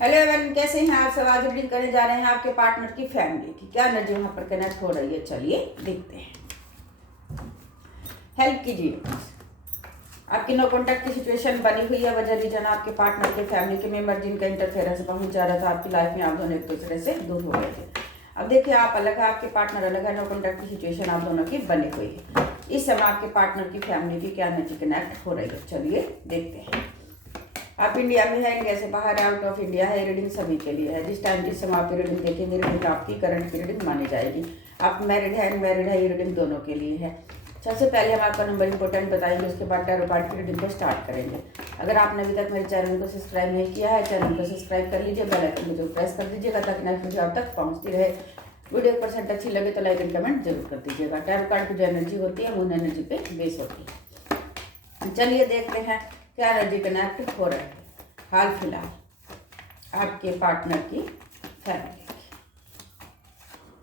Hello everyone, कैसे हैं आप सब। आज रीडिंग करने जा रहे हैं आपके पार्टनर की फैमिली की क्या एनर्जी वहां पर कनेक्ट हो रही है। चलिए देखते हैं, हेल्प कीजिए। आपकी नो कॉन्टैक्ट की सिचुएशन बनी हुई है। वजह रीजन आपके पार्टनर के फैमिली के मेंबर जिनका इंटरफेरेंस पहुंच जा रहा था आपकी लाइफ में। आप दोनों एक दूसरे से दूर हो गए थे। अब देखिए, आप अलग है, आपके पार्टनर अलग है। नो कॉन्टैक्ट की सिचुएशन आप दोनों की बनी हुई है। इस समय आपके पार्टनर की फैमिली की क्या एनर्जी कनेक्ट हो रही है। चलिए देखते हैं। आप इंडिया में है, इंडिया से बाहर, आउट ऑफ इंडिया है। रीडिंग सभी के लिए है। जिस टाइम जिस समय आप रीडिंग देखेंगे, रीडिंग आपकी करंट की रीडिंग मानी जाएगी। आप मैरिड है, अनमैरिड है, ये रीडिंग दोनों के लिए है। सबसे पहले हम आपका नंबर इंपॉर्टेंट बताएंगे, उसके बाद टैरो कार्ड की रीडिंग को स्टार्ट करेंगे। अगर आपने अभी तक मेरे चैनल को सब्सक्राइब नहीं किया है, चैनल को सब्सक्राइब कर लीजिए, बेल आइकन को जरूर प्रेस कर दीजिएगा ताकि नेक्स्ट वीडियो आप तक पहुँचती रहे। वीडियो 1% अच्छी लगे तो लाइक एंड कमेंट जरूर कर दीजिएगा। टैरो कार्ड की जो एनर्जी होती है मून एनर्जी पे बेस होती है। चलिए देखते हैं क्या एनर्जी कनेक्ट हो रहा है हाल फिलहाल आपके पार्टनर की फैमिली की।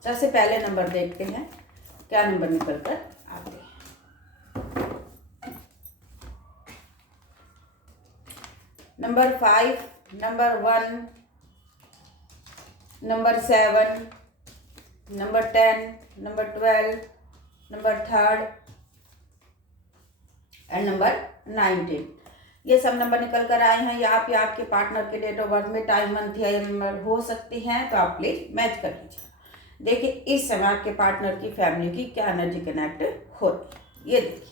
सबसे पहले नंबर देखते हैं क्या नंबर निकल कर आते हैं। Number 5, number 1, number 7, number 10, number 12, number 3 and number 19। ये सब नंबर निकल कर आए हैं। या आप या आपके पार्टनर के डेट ऑफ बर्थ में टाइम मंथ या नंबर हो सकती हैं, तो आप प्लीज मैच कर लीजिए। देखिए इस समय आपके पार्टनर की फैमिली की क्या एनर्जी कनेक्ट हो रही है। ये देखिए,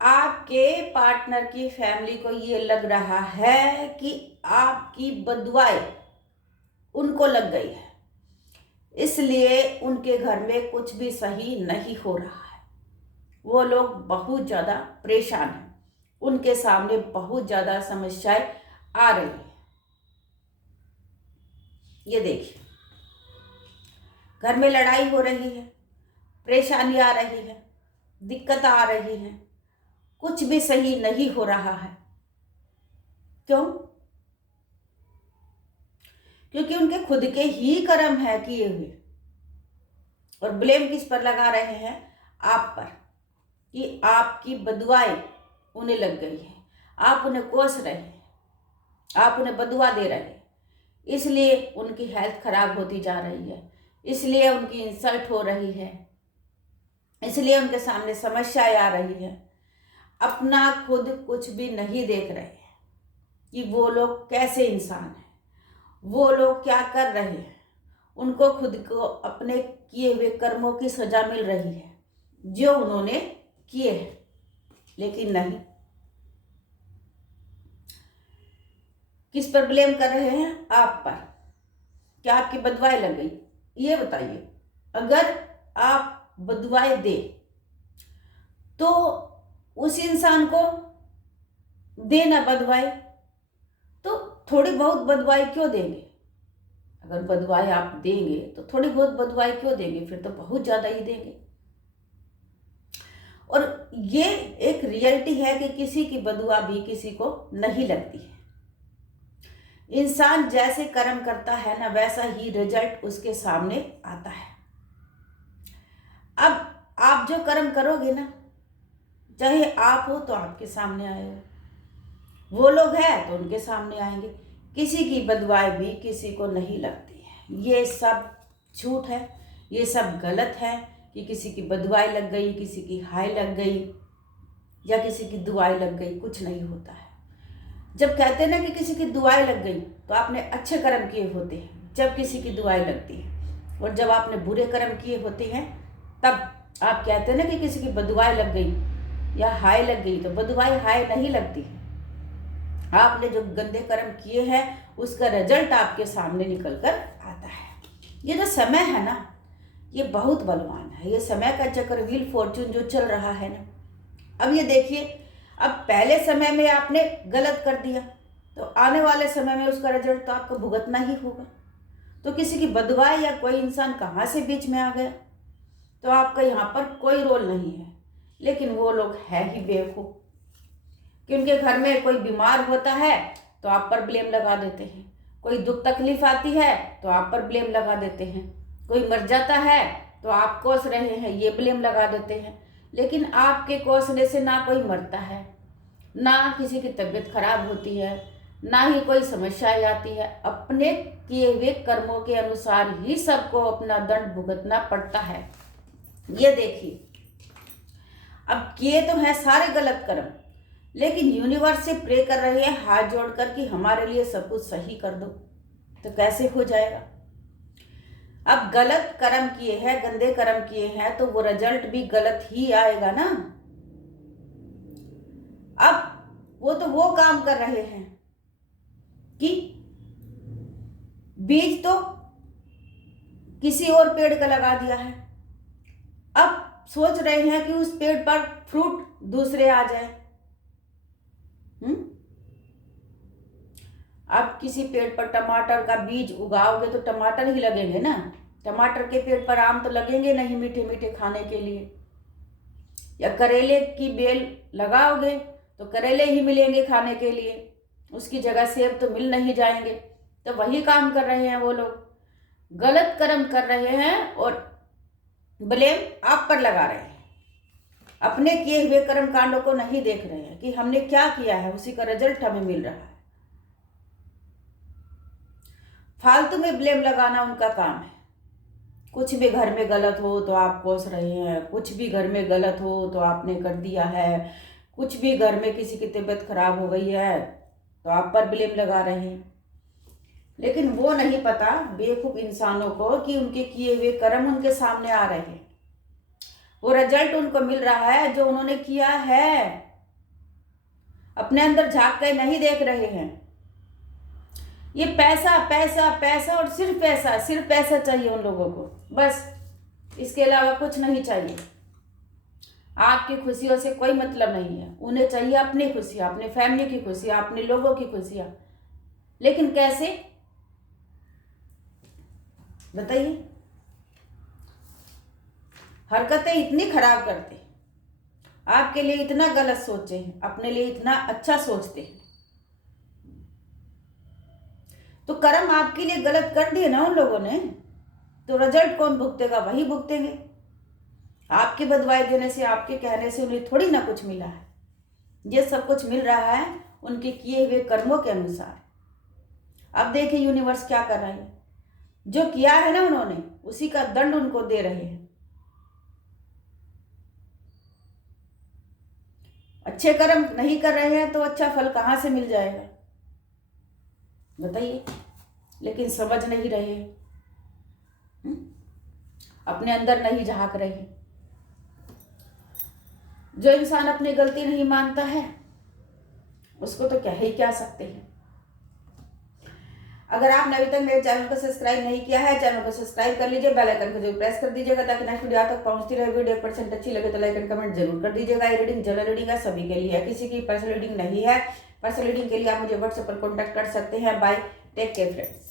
आपके पार्टनर की फैमिली को ये लग रहा है कि आपकी बदुआएं उनको लग गई है, इसलिए उनके घर में कुछ भी सही नहीं हो रहा है। वो लोग बहुत ज़्यादा परेशान हैं, उनके सामने बहुत ज़्यादा समस्याएं आ रही है। ये देखिए, घर में लड़ाई हो रही है, परेशानी आ रही है, दिक्कत आ रही है, कुछ भी सही नहीं हो रहा है। क्यों? क्योंकि उनके खुद के ही कर्म है किए हुए। और ब्लेम किस पर लगा रहे हैं? आप पर, कि आपकी बदुआएं उन्हें लग गई है। आप उन्हें कोस रहे हैं, आप उन्हें बदुआ दे रहे हैं, इसलिए उनकी हेल्थ खराब होती जा रही है, इसलिए उनकी इंसल्ट हो रही है, इसलिए उनके सामने समस्याएं आ रही है। अपना खुद कुछ भी नहीं देख रहे हैं कि वो लोग कैसे इंसान हैं, वो लोग क्या कर रहे हैं। उनको खुद को अपने किए हुए कर्मों की सजा मिल रही है जो उन्होंने किए हैं, लेकिन नहीं। किस पर ब्लेम कर रहे हैं? आप पर। क्या आपकी बदुआएं लग गई? ये बताइए। अगर आप बदुआएं दे तो उस इंसान को देना बदुआएं, तो थोड़ी बहुत बदुआएं क्यों देंगे? अगर बदुआएं आप देंगे तो थोड़ी बहुत बदुआएं क्यों देंगे? फिर तो बहुत ज्यादा ही देंगे। और ये एक रियलिटी है कि किसी की बदुआ भी किसी को नहीं लगती है। इंसान जैसे कर्म करता है ना, वैसा ही रिजल्ट उसके सामने आता है। अब आप जो कर्म करोगे ना, चाहे आप हो तो आपके सामने आएगा, वो लोग हैं तो उनके सामने आएंगे। किसी की बदुआएं भी किसी को नहीं लगती है। ये सब झूठ है, ये सब गलत है कि किसी की बदुआएं लग गई, किसी की हाय लग गई या किसी की दुआएं लग गई। कुछ नहीं होता है। जब कहते हैं ना कि किसी की दुआएं लग गई, तो आपने अच्छे कर्म किए होते हैं जब किसी की दुआएं लगती है। और जब आपने बुरे कर्म किए होते हैं तब आप कहते हैं ना कि किसी की बदुआएं लग गई या हाय लग गई। तो बदुआएं हाय नहीं लगती है। आपने जो गंदे कर्म किए हैं उसका रिजल्ट आपके सामने निकल कर आता है। ये जो समय है ना, ये बहुत बलवान है। ये समय का चक्र, व्हील फॉर्चून जो चल रहा है ना, अब ये देखिए, अब पहले समय में आपने गलत कर दिया तो आने वाले समय में उसका रिजल्ट तो आपको भुगतना ही होगा। तो किसी की बदुआ या कोई इंसान कहाँ से बीच में आ गया, तो आपका यहाँ पर कोई रोल नहीं है। लेकिन वो लोग है ही बेवकूफ़ कि उनके घर में कोई बीमार होता है तो आप पर ब्लेम लगा देते हैं, कोई दुख तकलीफ आती है तो आप पर ब्लेम लगा देते हैं, कोई मर जाता है तो आप कोस रहे हैं, ये ब्लेम लगा देते हैं। लेकिन आपके कोसने से ना कोई मरता है, ना किसी की तबीयत खराब होती है, ना ही कोई समस्याएं आती है। अपने किए हुए कर्मों के अनुसार ही सबको अपना दंड भुगतना पड़ता है। ये देखिए, अब किए तो हैं सारे गलत कर्म, लेकिन यूनिवर्स से प्रे कर रहे हैं हाथ जोड़कर कि हमारे लिए सब कुछ सही कर दो, तो कैसे हो जाएगा। अब गलत कर्म किए हैं, गंदे कर्म किए हैं, तो वो रिजल्ट भी गलत ही आएगा ना। अब वो तो वो काम कर रहे हैं कि बीज तो किसी और पेड़ का लगा दिया है, अब सोच रहे हैं कि उस पेड़ पर फ्रूट दूसरे आ जाए। अब किसी पेड़ पर टमाटर का बीज उगाओगे तो टमाटर ही लगेंगे ना। टमाटर के पेड़ पर आम तो लगेंगे नहीं मीठे मीठे खाने के लिए। या करेले की बेल लगाओगे तो करेले ही मिलेंगे खाने के लिए, उसकी जगह सेब तो मिल नहीं जाएंगे। तो वही काम कर रहे हैं वो लोग, गलत कर्म कर रहे हैं और ब्लेम आप पर लगा रहे हैं। अपने किए हुए कर्म कांडों को नहीं देख रहे हैं कि हमने क्या किया है, उसी का रिजल्ट हमें मिल रहा है। फालतू में ब्लेम लगाना उनका काम है। कुछ भी घर में गलत हो तो आप कोस रहे हैं, कुछ भी घर में गलत हो तो आपने कर दिया है, कुछ भी घर में किसी की तबीयत खराब हो गई है तो आप पर ब्लेम लगा रहे हैं। लेकिन वो नहीं पता बेवकूफ इंसानों को कि उनके किए हुए कर्म उनके सामने आ रहे हैं, वो रिजल्ट उनको मिल रहा है जो उन्होंने किया है। अपने अंदर झांक कर नहीं देख रहे हैं। ये पैसा पैसा पैसा और सिर्फ पैसा चाहिए उन लोगों को, बस, इसके अलावा कुछ नहीं चाहिए। आपकी खुशियों से कोई मतलब नहीं है, उन्हें चाहिए अपनी खुशियां, अपने फैमिली की खुशियां, अपने लोगों की खुशियां। लेकिन कैसे, बताइए। हरकतें इतनी खराब करते हैं, आपके लिए इतना गलत सोचते हैं, अपने लिए इतना अच्छा सोचते हैं, तो कर्म आपके लिए गलत कर दिए ना उन लोगों ने, तो रिजल्ट कौन भुगतेगा, वही भुगतेंगे। आपके बदवाई देने से, आपके कहने से उन्हें थोड़ी ना कुछ मिला है। ये सब कुछ मिल रहा है उनके किए हुए कर्मों के अनुसार। अब देखिए यूनिवर्स क्या कर रहा है, जो किया है ना उन्होंने उसी का दंड उनको दे रहे हैं। अच्छे कर्म नहीं कर रहे हैं तो अच्छा फल कहाँ से मिल जाएगा, बताइए। लेकिन समझ नहीं रहे, अपने अंदर नहीं झांक रहे। जो इंसान अपनी गलती नहीं मानता है उसको तो क्या ही क्या सकते हैं। अगर आपने अभी तक मेरे चैनल को सब्सक्राइब नहीं किया है, चैनल को सब्सक्राइब कर लीजिए, बेल आइकन को जरूर प्रेस कर दीजिएगा ताकि नेक्स्ट वीडियो आप तक पहुंचती रहे। वीडियो 1% अच्छी लगे तो लाइक एंड कमेंट जरूर कर दीजिएगा। ये रीडिंग जनरल रीडिंग है, सभी के लिए है, किसी की पर्सनल रीडिंग नहीं है। पर्सनल रीडिंग के लिए आप मुझे व्हाट्सएप पर कॉन्टैक्ट कर सकते हैं। Bye, take care friends.